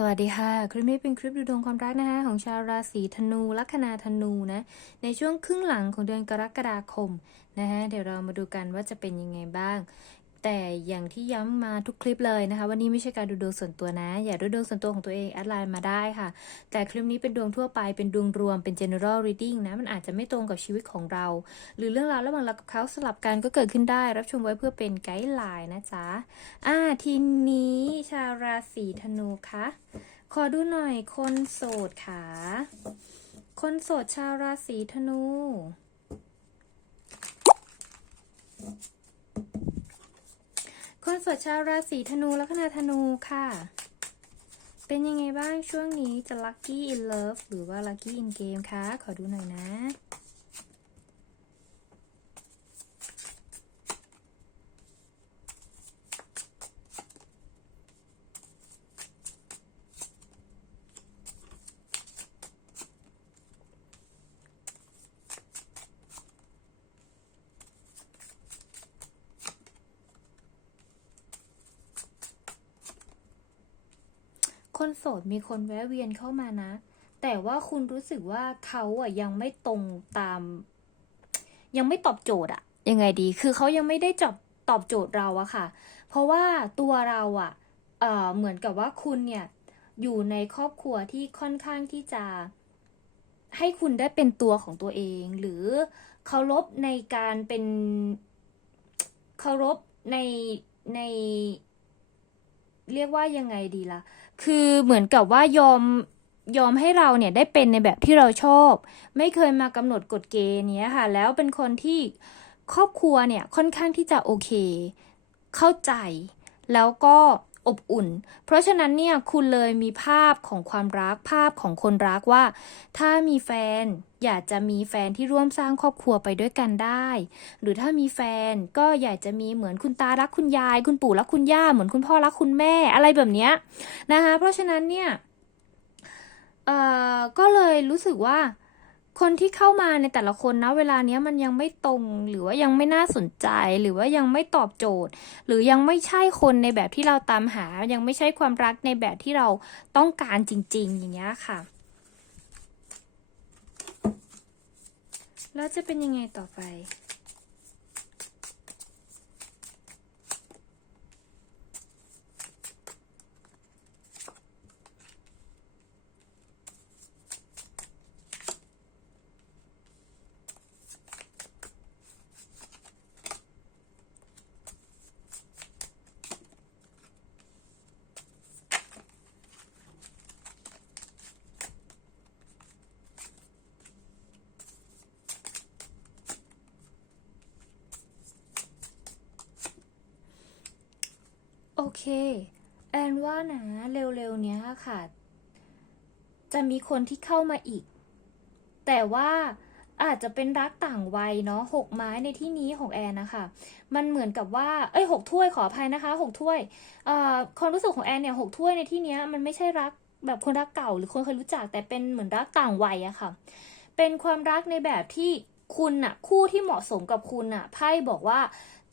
สวัสดีค่ะ คลิปนี้เป็นคลิปดูดวงความรักนะคะของชาวราศีธนูลัคนาธนูนะในช่วงครึ่งหลังของเดือนกรกฎาคมนะคะเดี๋ยวเรามาดูกันว่าจะเป็นยังไงบ้าง แต่อย่างที่ย้ำมาทุกคลิปเลยนะคะ วันนี้ไม่ใช่การดูดวงส่วนตัวนะ อย่าดูดวงส่วนตัวของตัวเองแอดไลน์มาได้ค่ะ แต่คลิปนี้เป็นดวงทั่วไปเป็นดวงรวมเป็น general reading นะ มันอาจจะไม่ตรงกับชีวิตของเรา หรือเรื่องราวระหว่างเรากับเขาสลับกันก็เกิดขึ้นได้ รับชมไว้เพื่อเป็นไกด์ไลน์นะจ๊ะอ่าทีนี้ชาวราศีธนูคะขอดูหน่อยคนโสดค่ะ คนโสดชาวราศีธนู คนสดชาวราศีธนูลัคนาธนูค่ะ เป็นยังไงบ้างช่วงนี้จะ lucky in love หรือว่า lucky in game คะ ขอดูหน่อยนะ มีคนแวะเวียนเข้ามานะ แต่ว่าคุณรู้สึกว่าเขาอะยังไม่ตรงตาม ยังไม่ตอบโจทย์อะยังไงดี คือเขายังไม่ได้จอบตอบโจทย์เราอะค่ะ เพราะว่าตัวเราอะเอ่อเหมือนกับว่าคุณเนี่ยอยู่ในครอบครัวที่ค่อนข้างที่จะ ให้คุณได้เป็นตัวของตัวเอง หรือเคารพในการเป็นเคารพในใน เรียกว่ายังไงดีล่ะ คือเหมือนกับว่ายอมยอมให้เราเนี่ยได้เป็นในแบบที่เราชอบ ไม่เคยมากำหนดกฎเกณฑ์เนี้ยค่ะ แล้วเป็นคนที่ครอบครัวเนี่ยค่อนข้างที่จะโอเค เข้าใจ แล้วก็ อบอุ่น เพราะฉะนั้นเนี่ยคุณเลยมีภาพของความรักภาพของคนรักว่า ถ้ามีแฟนอยากจะมีแฟนที่ร่วมสร้างครอบครัวไปด้วยกันได้ หรือถ้ามีแฟนก็อยากจะมีเหมือนคุณตารักคุณยาย คุณปู่รักคุณย่า เหมือนคุณพ่อรักคุณแม่อะไรแบบเนี้ยนะคะเพราะฉะนั้นเนี่ยเอ่อก็เลยรู้สึกว่า คนที่เข้ามาในแต่ละคนนะเวลาเนี้ยมันยังไม่ตรงหรือว่ายังไม่น่าสนใจ หรือว่ายังไม่ตอบโจทย์ หรือยังไม่ใช่คนในแบบที่เราตามหา ยังไม่ใช่ความรักในแบบที่เราต้องการจริง ๆ อย่างเงี้ยค่ะ แล้วจะเป็นยังไงต่อไป แอนว่านะเร็วๆเนี้ยค่ะ จะมีคนที่เข้ามาอีก แต่ว่าอาจจะเป็นรักต่างวัยเนาะหกไม้ในที่นี้ของแอนนะคะ มันเหมือนกับว่าเอ้ยหกถ้วยขออภัยนะคะหกถ้วยเอ่อความรู้สึกของแอนเนี่ยหกถ้วยในที่นี้มันไม่ใช่รักแบบคนรักเก่าหรือคนเคยรู้จักแต่เป็นเหมือนรักต่างวัยอะค่ะ เป็นความรักในแบบที่คุณอะคู่ที่เหมาะสมกับคุณอะไพ่บอกว่า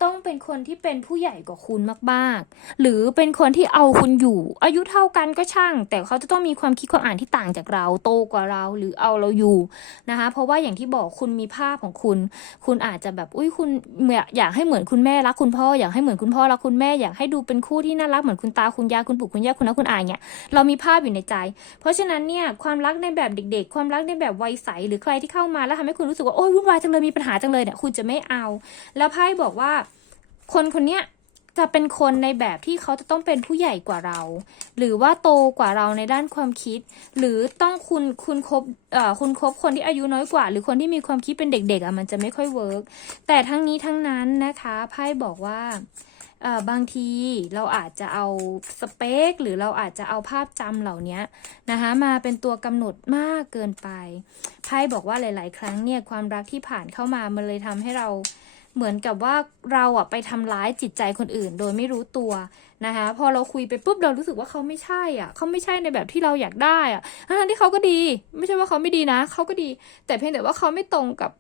ต้องเป็นคนที่เป็นผู้ใหญ่กว่าคุณมากๆ หรือเป็นคนที่เอาคุณอยู่ อายุเท่ากันก็ช่าง แต่เขาจะต้องมีความคิดความอ่านที่ต่างจากเรา โตกว่าเราหรือเอาเราอยู่นะคะ เพราะว่าอย่างที่บอกคุณมีภาพของคุณ คุณอาจจะแบบอุ้ยคุณอยากให้เหมือนคุณแม่รักคุณพ่ออยากให้เหมือนคุณพ่อรักคุณแม่อยากให้ดูเป็นคู่ที่น่ารักเหมือนคุณตาคุณยายคุณปู่คุณย่าคุณน้าคุณอาเนี่ยเรามีภาพอยู่ในใจ เพราะฉะนั้นเนี่ยความรักในแบบเด็ก ๆ ความรักในแบบวัยใสหรือใครที่เข้ามาแล้วทำให้คุณรู้สึกว่าโอ้ยวุ่นวายจังเลยมีปัญหาจังเลยเนี่ยคุณจะไม่เอา แล้วไพ่บอกว่า คนคนเนี้ยจะเป็นคนในแบบที่เขาจะต้องเป็นผู้ใหญ่กว่าเรา หรือว่าโตกว่าเราในด้านความคิด หรือต้องคุณคุณคบเอ่อคุณคบคนที่อายุน้อยกว่า หรือคนที่มีความคิดเป็นเด็กๆอะมันจะไม่ค่อยเวิร์กแต่ทั้งนี้ทั้งนั้นนะคะไพ่บอกว่าเอ่อบางทีเราอาจจะเอาสเปค หรือเราอาจจะเอาภาพจำเหล่านี้นะคะมาเป็นตัวกำหนดมากเกินไปไพ่บอกว่าหลาย ๆ ครั้งเนี่ยความรักที่ผ่านเข้ามามันเลยทำให้เรา เหมือนกับว่าเราอะไปทำร้ายจิตใจคนอื่น โดยไม่รู้ตัวนะคะพอเราคุยไปปุ๊บเรารู้สึกว่าเขาไม่ใช่อะเขาไม่ใช่ในแบบที่เราอยากได้อะทั้งที่เขาก็ดี ไม่ใช่ว่าเขาไม่ดีนะเขาก็ดี แต่เพียงแต่ว่าเขาไม่ตรงกับ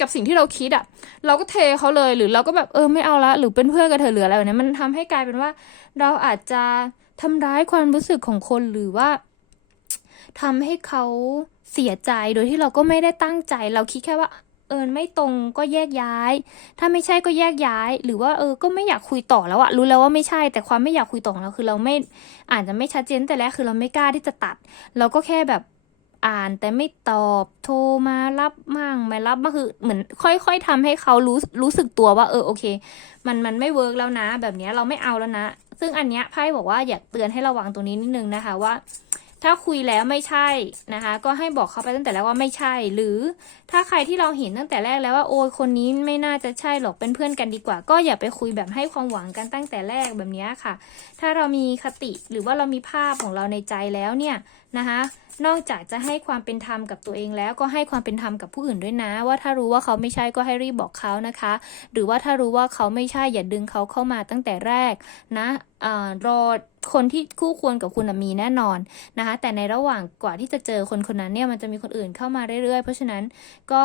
กับสิ่งที่เราคิดอะเราก็เทเขาเลยหรือเราก็แบบเออไม่เอาละหรือเป็นเพื่อนกับเธอหรืออะไรแบบนี้มันทำให้กลายเป็นว่า เราอาจจะทำร้ายความรู้สึกของคนหรือว่าทำให้เขาเสียใจโดยที่เราก็ไม่ได้ตั้งใจ เราคิดแค่ว่า เออไม่ตรงก็แยกย้าย ถ้าไม่ใช่ก็แยกย้าย หรือว่าเออ ก็ไม่อยากคุยต่อแล้วอะรู้แล้วว่าไม่ใช่ แต่ความไม่อยากคุยต่อของเราคือเราไม่อาจจะไม่ชัดเจนแต่แรกคือเราไม่กล้าที่จะตัด เราก็แค่แบบอ่านแต่ไม่ตอบโทรมารับมั่งไม่รับก็คือเหมือนค่อยๆทำให้เขารู้รู้สึกตัวว่า เออโอเค มันมันไม่เวิร์กแล้วนะ แบบเนี้ยเราไม่เอาแล้วนะ ซึ่งอันเนี้ยไพ่บอกว่าอยากเตือนให้ระวังตรงนี้นิดนึงนะคะว่า ถ้าคุยแล้วไม่ใช่นะคะ ก็ให้บอกเขาไปตั้งแต่แรกว่าไม่ใช่ หรือถ้าใครที่เราเห็นตั้งแต่แรกแล้วว่าโอ้ยคนนี้ไม่น่าจะใช่หรอกเป็นเพื่อนกันดีกว่า ก็อย่าไปคุยแบบให้ความหวังกันตั้งแต่แรกแบบนี้ค่ะ ถ้าเรามีคติหรือว่าเรามีภาพของเราในใจแล้วเนี่ยนะคะนอกจากจะให้ความเป็นธรรมกับตัวเองแล้วก็ให้ความเป็นธรรมกับผู้อื่นด้วยนะ ว่าถ้ารู้ว่าเขาไม่ใช่ก็ให้รีบบอกเขานะคะ หรือว่าถ้ารู้ว่าเขาไม่ใช่อย่าดึงเขาเข้ามาตั้งแต่แรกนะอารอ คนที่คู่ควรกับคุณมีแน่นอนนะคะ แต่ในระหว่างกว่าที่จะเจอคนคนนั้นเนี่ยมันจะมีคนอื่นเข้ามาเรื่อยๆ เพราะฉะนั้นก็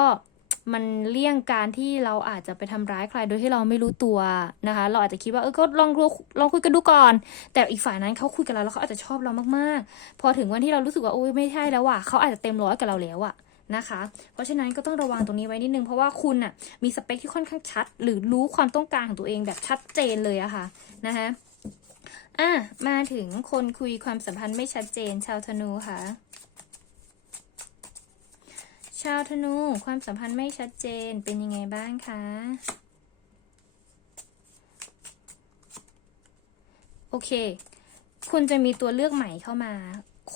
มันเลี่ยงการที่เราอาจจะไปทำร้ายใครโดยที่เราไม่รู้ตัวนะคะ เราอาจจะคิดว่าเออก็ลองดูลองคุยกันดูก่อน แต่อีกฝ่ายนั้นเขาคุยกับเราแล้วเขาอาจจะชอบเรามากๆ พอถึงวันที่เรารู้สึกว่าโอ้ยไม่ใช่แล้วว่ะเขาอาจจะเต็มร้อยกับเราแล้วอะนะคะ เพราะฉะนั้นก็ต้องระวังตรงนี้ไว้นิดนึงเพราะว่าคุณน่ะมีสเปคที่ค่อนข้างชัด หรือรู้ความต้องการของตัวเองแบบชัดเจนเลยอะค่ะนะคะ อะ มาถึงคนคุยความสัมพันธ์ไม่ชัดเจนชาวธนูค่ะ ชาวธนูความสัมพันธ์ไม่ชัดเจนเป็นยังไงบ้างคะโอเค คุณจะมีตัวเลือกใหม่เข้ามา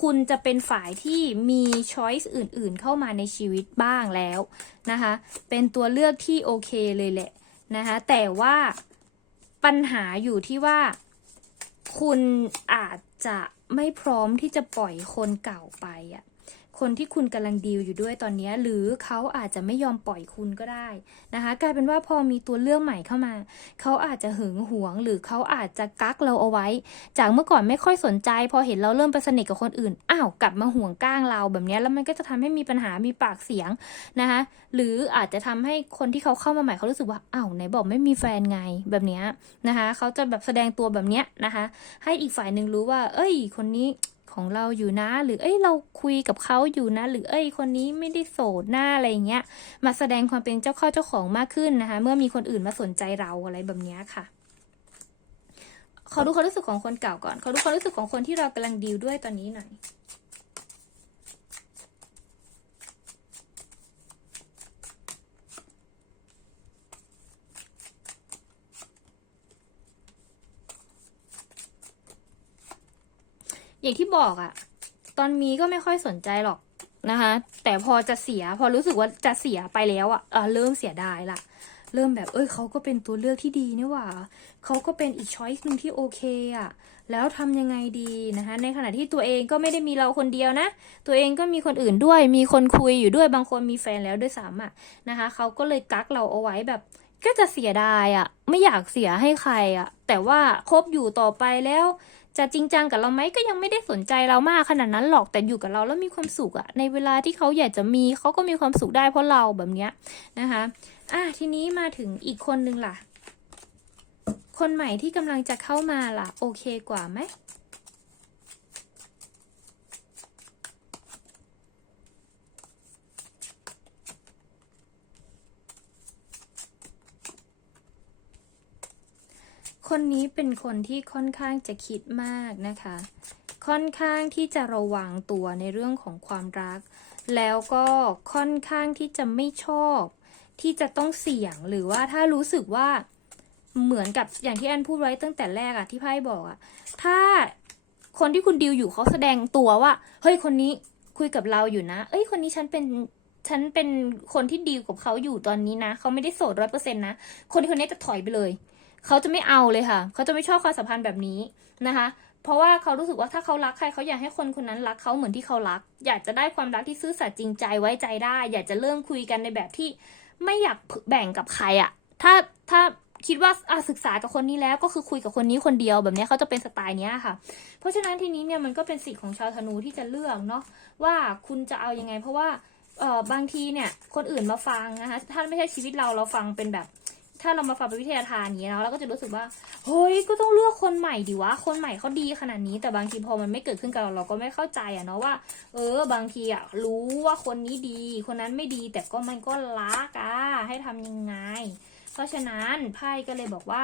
คุณจะเป็นฝ่ายที่มีช้อยส์อื่น ๆ เข้ามาในชีวิตบ้างแล้วนะคะ เป็นตัวเลือกที่โอเคเลยแหละนะคะ แต่ว่าปัญหาอยู่ที่ว่า คุณอาจจะไม่พร้อมที่จะปล่อยคนเก่าไปอะ คนที่คุณกำลังดีลอยู่ด้วยตอนนี้ หรือเขาอาจจะไม่ยอมปล่อยคุณก็ได้นะคะกลายเป็นว่าพอมีตัวเลือกใหม่เข้ามา เขาอาจจะหึงหวง หรือเขาอาจจะกักเราเอาไว้ จากเมื่อก่อนไม่ค่อยสนใจ พอเห็นเราเริ่มไปสนิทกับคนอื่นอ้าวกลับมาห่วงก้างเราแบบนี้แล้วมันก็จะทำให้มีปัญหามีปากเสียงนะคะหรืออาจจะทำให้คนที่เขาเข้ามาใหม่เขารู้สึกว่าอ้าวไหนบอกไม่มีแฟนไงแบบนี้นะคะเขาจะแบบแสดงตัวแบบนี้นะคะให้อีกฝ่ายหนึ่งรู้ว่า เอ้ย คนนี้ ของเราอยู่นะ หรือเอ้ยเราคุยกับเขาอยู่นะ หรือเอ้ยคนนี้ไม่ได้โสดหน้าอะไรอย่างเงี้ย มาแสดงความเป็นเจ้าข้าเจ้าของมากขึ้นนะคะ เมื่อมีคนอื่นมาสนใจเราอะไรแบบนี้ค่ะขอดูความรู้สึกของคนเก่าก่อนขอดูความรู้สึกของคนที่เรากำลังดีลด้วยตอนนี้หน่อย อย่างที่บอกอะตอนมีก็ไม่ค่อยสนใจหรอกนะคะ แต่พอจะเสียพอรู้สึกว่าจะเสียไปแล้วอะเออเริ่มเสียดายละเริ่มแบบเอ้ยเขาก็เป็นตัวเลือกที่ดีนี่หว่าเขาก็เป็นอีกช้อยส์หนึ่งที่โอเคอะแล้วทำยังไงดีนะคะ ในขณะที่ตัวเองก็ไม่ได้มีเราคนเดียวนะ ตัวเองก็มีคนอื่นด้วย มีคนคุยอยู่ด้วยบางคนมีแฟนแล้วด้วยซ้ำอะนะคะเขาก็เลยกักเราเอาไว้แบบ ก็จะเสียดายอะไม่อยากเสียให้ใครอะแต่ว่าคบอยู่ต่อไปแล้ว จะจริงจังกับเราไหมก็ยังไม่ได้สนใจเรามากขนาดนั้นหรอกแต่อยู่กับเราแล้วมีความสุขอะในเวลาที่เขาอยากจะมีเขาก็มีความสุขได้เพราะเราแบบเนี้ยนะคะอะทีนี้มาถึงอีกคนนึงล่ะ คนใหม่ที่กำลังจะเข้ามาล่ะ โอเคกว่าไหม คนนี้เป็นคนที่ค่อนข้างจะคิดมากนะคะ ค่อนข้างที่จะระวังตัวในเรื่องของความรัก แล้วก็ค่อนข้างที่จะไม่ชอบ ที่จะต้องเสี่ยงหรือว่าถ้ารู้สึกว่าเหมือนกับอย่างที่แอนพูดไว้ตั้งแต่แรกอะที่ไพ่บอกอะถ้าคนที่คุณดิวอยู่เขาแสดงตัวว่า เฮ้ยคนนี้คุยกับเราอยู่นะ เอ้ยคนนี้ฉันเป็นฉันเป็นคนที่ดีลกับเขาอยู่ตอนนี้นะ เขาไม่ได้โสดร้อยเปอร์เซ็นต์นะ คนคนนี้จะถอยไปเลย เขาจะไม่เอาเลยค่ะ เขาจะไม่ชอบความสัมพันธ์แบบนี้นะคะ เพราะว่าเขารู้สึกว่าถ้าเขารักใครเขาอยากให้คนคนนั้นรักเขาเหมือนที่เขารัก อยากจะได้ความรักที่ซื่อสัตย์จริงใจไว้ใจได้ อยากจะเริ่มคุยกันในแบบที่ไม่อยากแบ่งกับใครอะถ้าถ้าคิดว่าอะศึกษากับคนนี้แล้วก็คือคุยกับคนนี้คนเดียวแบบนี้เขาจะเป็นสไตล์เนี้ยค่ะ เพราะฉะนั้นทีนี้เนี่ยมันก็เป็นสิทธิ์ของชาวธนูที่จะเลือกเนาะว่าคุณจะเอายังไง เพราะว่าเออบางทีเนี่ยคนอื่นมาฟังนะคะถ้าไม่ใช่ชีวิตเราเราฟังเป็นแบบ ถ้าเรามาฟังเป็นวิทยาทานอย่างนี้ยเนาะเราก็จะรู้สึกว่าเฮ้ยก็ต้องเลือกคนใหม่ดิวะ คนใหม่เขาดีขนาดนี้ แต่บางทีพอมันไม่เกิดขึ้นกับเราเราก็ไม่เข้าใจอะเนาะว่า เออบางทีอะรู้ว่าคนนี้ดี คนนั้นไม่ดี แต่ก็มันก็รักอะให้ทำยังไง เพราะฉะนั้นไพ่ก็เลยบอกว่า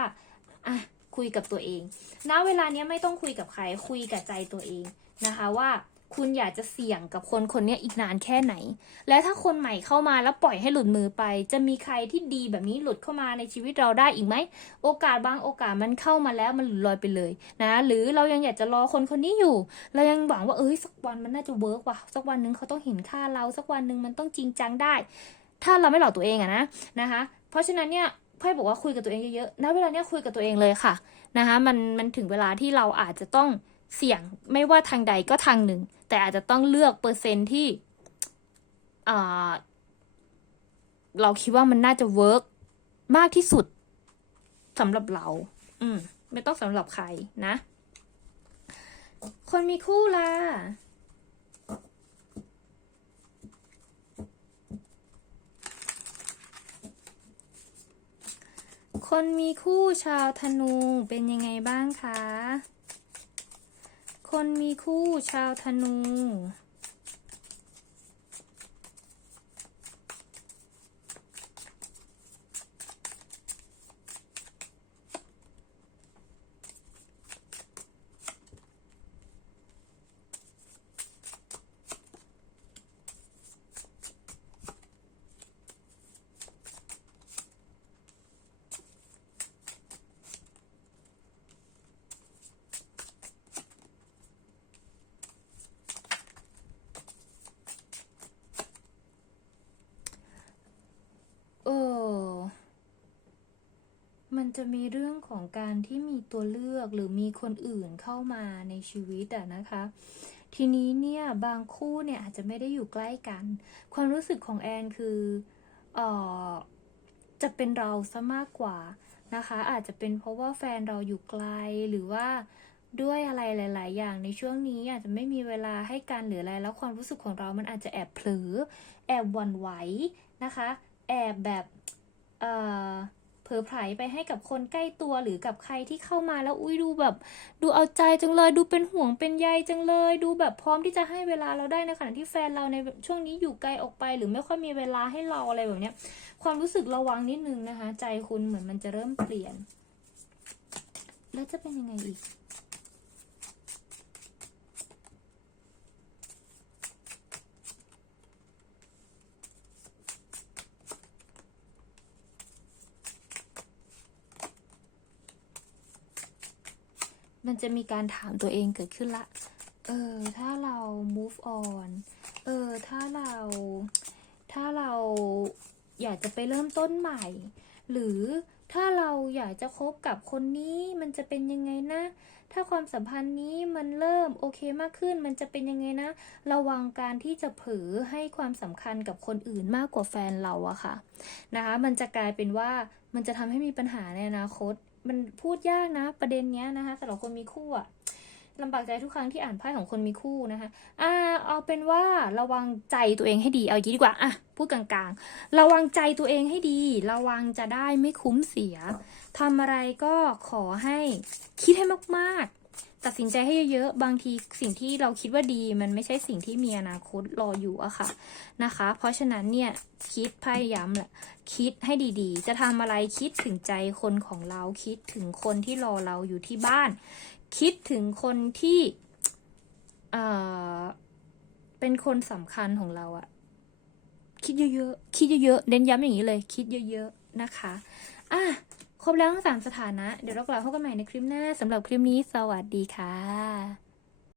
อะคุยกับตัวเอง ณ เวลาเนี้ยไม่ต้องคุยกับใคร คุยกับใจตัวเองนะคะว่า คุณอยากจะเสี่ยงกับคนคนนี้อีกนานแค่ไหน และถ้าคนใหม่เข้ามาแล้วปล่อยให้หลุดมือไป จะมีใครที่ดีแบบนี้หลุดเข้ามาในชีวิตเราได้อีกไหม โอกาสบางโอกาสมันเข้ามาแล้วมันหลุดลอยไปเลยนะ หรือเรายังอยากจะรอคนคนนี้อยู่ เรายังหวังว่าเอ้ยสักวันมันน่าจะเวิร์กว่ะ สักวันหนึ่งเขาต้องเห็นค่าเรา สักวันหนึ่งมันต้องจริงจังได้ ถ้าเราไม่หลอกตัวเองอะนะนะคะ เพราะฉะนั้นเนี่ยไพ่บอกว่าคุยกับตัวเองเยอะๆณเวลาเนี้ยคุยกับตัวเองเลยค่ะนะคะ มันมันถึงเวลาที่เราอาจจะต้องเสี่ยงไม่ว่าทางใดก็ทางหนึ่ง แต่อาจจะต้องเลือกเปอร์เซ็นที่เราคิดว่ามันน่าจะเวิร์กมากที่สุดสำหรับเรา อืม ไม่ต้องสำหรับใครนะ คนมีคู่ล่ะคนมีคู่ชาวธนูเป็นยังไงบ้างคะ คนมีคู่ชาวธนู จะมีเรื่องของการที่มีตัวเลือกหรือมีคนอื่นเข้ามาในชีวิตอะนะคะ ทีนี้เนี่ยบางคู่เนี่ยอาจจะไม่ได้อยู่ใกล้กัน ความรู้สึกของแอนคือเออจะเป็นเราซะมากกว่านะคะ อาจจะเป็นเพราะว่าแฟนเราอยู่ไกลหรือว่าด้วยอะไรหลาย ๆ อย่างในช่วงนี้อาจจะไม่มีเวลาให้กันหรืออะไรแล้วความรู้สึกของเรามันอาจจะแอบเผลอแอบหวั่นไหวนะคะ แอบแบบเอ่อ ลอไผลไปให้กับคนใกล้ตัวหรือกับใครที่เข้ามาแล้วอุ้ยดูแบบ ดูเอาใจจังเลย ดูเป็นห่วงเป็นใยจังเลย ดูแบบพร้อมที่จะให้เวลาเราได้ในขณะที่แฟนเราในช่วงนี้อยู่ไกลออกไป หรือไม่ค่อยมีเวลาให้เราอะไรแบบเนี้ย ความรู้สึกระวังนิดนึงนะคะ ใจคุณเหมือนมันจะเริ่มเปลี่ยน แล้วจะเป็นยังไงอีก มันจะมีการถามตัวเองเกิดขึ้นละ เออ ถ้าเรา move on เออ ถ้าเรา ถ้าเราอยากจะไปเริ่มต้นใหม่ หรือถ้าเราอยากจะคบกับคนนี้มันจะเป็นยังไงนะ ถ้าความสัมพันธ์นี้มันเริ่มโอเคมากขึ้น มันจะเป็นยังไงนะ ระวังการที่จะเผลอให้ความสำคัญกับคนอื่นมากกว่าแฟนเราอะค่ะนะคะ มันจะกลายเป็นว่ามันจะทำให้มีปัญหาในอนาคต มันพูดยากนะ ประเด็นเนี้ยนะคะสำหรับคนมีคู่อะลำบากใจทุกครั้งที่อ่านไพ่ของคนมีคู่นะคะ อ่า เอาเป็นว่าระวังใจตัวเองให้ดี เอาอย่างนี้ดีกว่า อะ พูดกลางๆ ระวังใจตัวเองให้ดี ระวังจะได้ไม่คุ้มเสีย ทำอะไรก็ขอให้คิดให้มากๆ ตัดสินใจให้เยอะๆ บางทีสิ่งที่เราคิดว่าดี มันไม่ใช่สิ่งที่มีอนาคตรออยู่อะค่ะนะคะ เพราะฉะนั้นเนี่ยคิดพยายามแหละคิดให้ดีๆ จะทำอะไรคิดถึงใจคนของเราคิดถึงคนที่รอเราอยู่ที่บ้าน คิดถึงคนที่เอ่อเป็นคนสำคัญของเราอะคิดเยอะๆคิดเยอะๆเน้นย้ำอย่างนี้เลย คิดเยอะๆนะคะอะ ครบแล้วทั้งสามสถานะ เดี๋ยวเรากลับพบกันใหม่ในคลิปหน้าสำหรับคลิปนี้ สวัสดีค่ะ